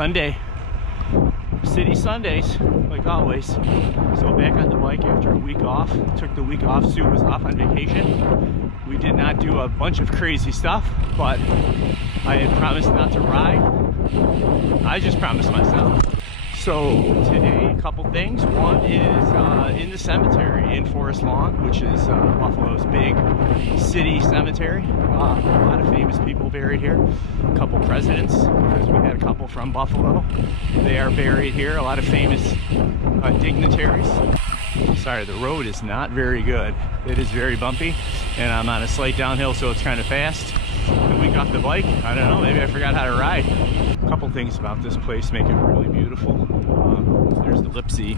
Sunday, City Sundays, like always. So back on the bike after a week off. Took the week off. Sue was off on vacation. We did not do a bunch of crazy stuff, but I had promised not to ride. I just promised myself. So today, a couple things. One is in the cemetery in Forest Lawn, which is Buffalo's big city cemetery. A lot of famous people buried here. A couple presidents, because we had a couple from Buffalo. They are buried here. A lot of famous dignitaries. Sorry, the road is not very good. It is very bumpy, and I'm on a slight downhill, so it's kind of fast. The week off the bike, I don't know, maybe I forgot how to ride. A couple things about this place make it really beautiful. There's the Lipsy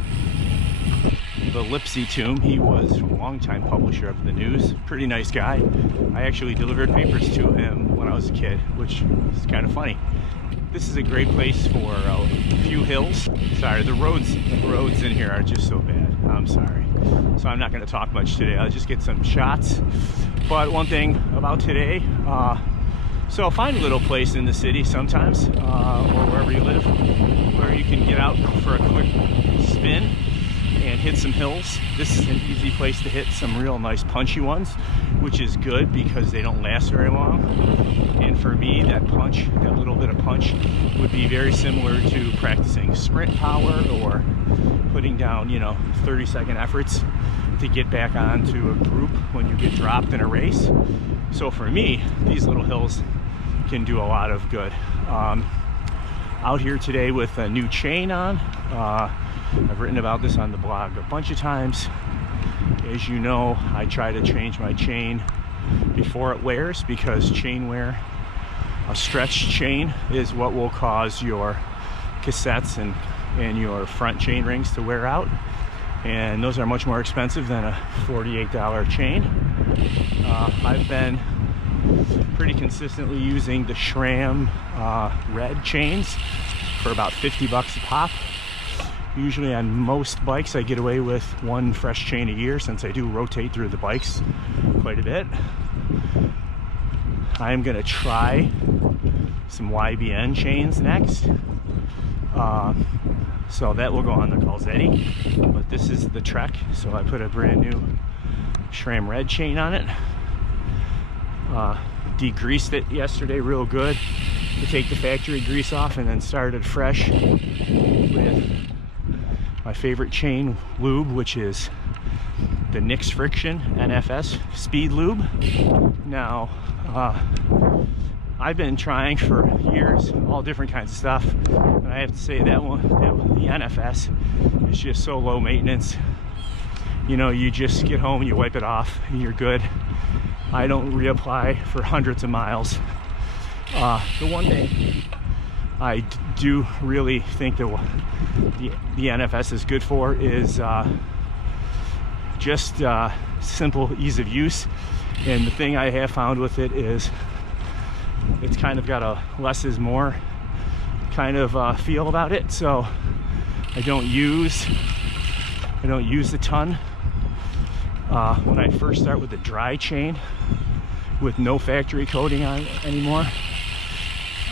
tomb. He was a longtime publisher of the news. Pretty nice guy. I actually delivered papers to him when I was a kid, which is kind of funny. This is a great place for a few hills. Sorry, the roads in here are just so bad. I'm sorry. So I'm not going to talk much today. I'll just get some shots. But one thing about today, so find a little place in the city sometimes, or wherever you live, where you can get out for a quick spin and hit some hills. This is an easy place to hit some real nice punchy ones, which is good because they don't last very long. And for me, that punch, that little bit of punch, would be very similar to practicing sprint power or putting down, 30-second efforts to get back onto a group when you get dropped in a race. So for me, these little hills can do a lot of good. Out here today with a new chain on. I've written about this on the blog a bunch of times. As you know, I try to change my chain before it wears, because chain wear, a stretched chain, is what will cause your cassettes and your front chain rings to wear out. And those are much more expensive than a $48 chain. I've been pretty consistently using the SRAM red chains for about 50 bucks a pop. Usually on most bikes I get away with one fresh chain a year, since I do rotate through the bikes quite a bit. I am going to try some YBN chains next. So that will go on the Calzetti, but this is the Trek, so I put a brand new SRAM red chain on it. Degreased it yesterday real good to take the factory grease off, and then started fresh with my favorite chain lube, which is the Nix Friction NFS Speed Lube. Now, I've been trying for years all different kinds of stuff, and I have to say that one, the NFS, is just so low maintenance. You just get home, you wipe it off, and you're good. I don't reapply for hundreds of miles. The one thing I do really think that the NFS is good for is just simple ease of use. And the thing I have found with it is it's kind of got a less is more kind of feel about it. So I don't use a ton. When I first start with the dry chain with no factory coating on it anymore,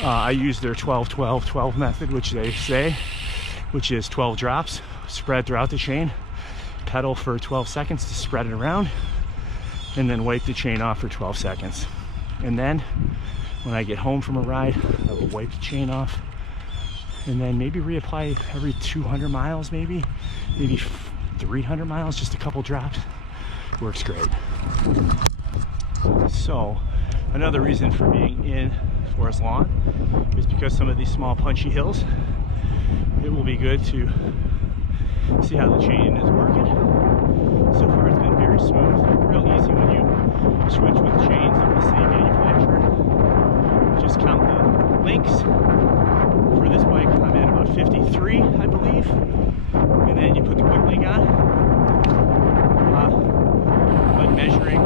I use their 12-12-12 method, which they say, which is 12 drops spread throughout the chain, pedal for 12 seconds to spread it around, and then wipe the chain off for 12 seconds. And then when I get home from a ride, I will wipe the chain off, and then maybe reapply every 200 miles, maybe 300 miles, just a couple drops. Works great. So another reason for being in Forest Lawn is because some of these small punchy hills, it will be good to see how the chain is working. So far it's been very smooth, real easy when you switch with chains of the same manufacturer. Just count the links. For this bike I'm at about 53, I believe, and then you put the quick link on. But measuring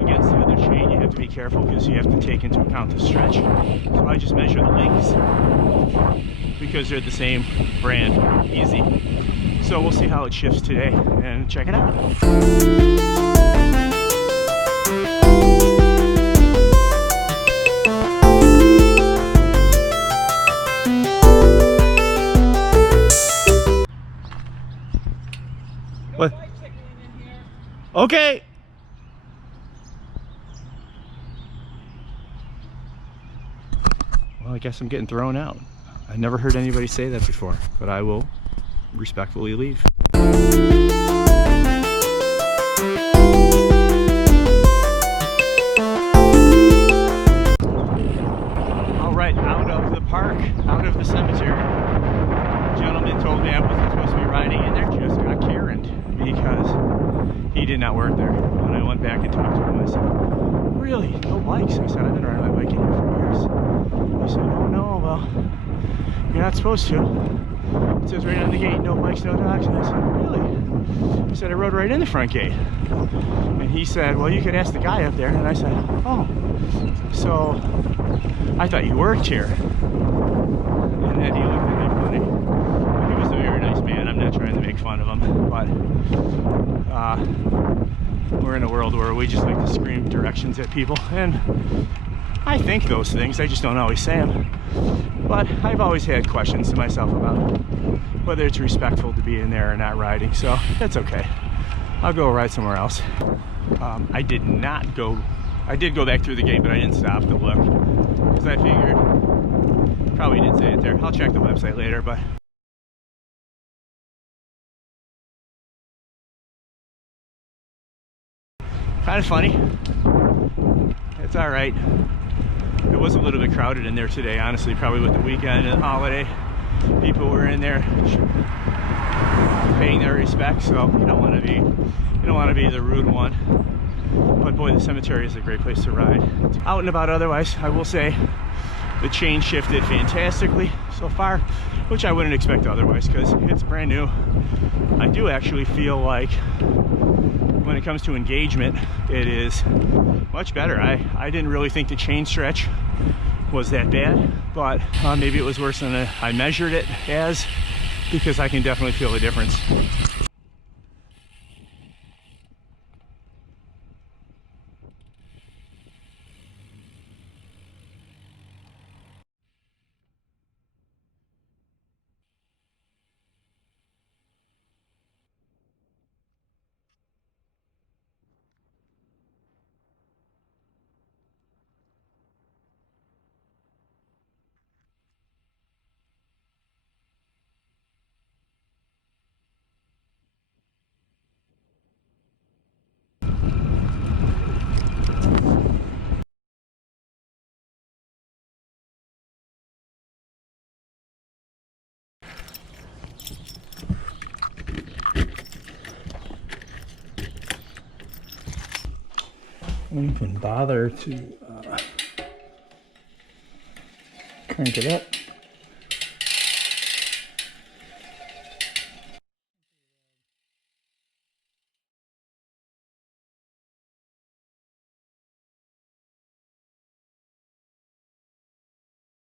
against the other chain, you have to be careful because you have to take into account the stretch. So I just measure the links because they're the same brand, easy. So we'll see how it shifts today and check it out. Okay. Well, I guess I'm getting thrown out. I never heard anybody say that before, but I will respectfully leave. All right, out of the park, out of the cemetery. The gentleman told me I wasn't supposed to be riding in there. Just got Karen'd because he did not work there. When I went back and talked to him, I said, "Really? No bikes?" I said, "I've been riding my bike in here for years." He said, "Oh no, well, you're not supposed to. It says right on the gate, no bikes, no dogs." And I said, "Really?" I said, "I rode right in the front gate." And he said, "Well, you could ask the guy up there." And I said, "Oh, so I thought you worked here." And then he looked at me funny. He was a very nice man. I'm not trying to make fun of him, but we're in a world where we just like to scream directions at people. And I think those things, I just don't always say them. But I've always had questions to myself about whether it's respectful to be in there or not riding, so that's okay. I'll go ride somewhere else. I did go back through the gate, but I didn't stop to look because I figured, probably didn't say it there. I'll check the website later, but kind of funny. It's all right. It was a little bit crowded in there today, honestly, probably with the weekend and holiday. People were in there paying their respects, so you don't want to be the rude one. But boy, the cemetery is a great place to ride. Out and about otherwise, I will say the chain shifted fantastically so far, which I wouldn't expect otherwise because it's brand new. I do actually feel like when it comes to engagement, it is much better. I didn't really think the chain stretch was that bad, but maybe it was worse than I measured it as, because I can definitely feel the difference. I don't even bother to crank it up.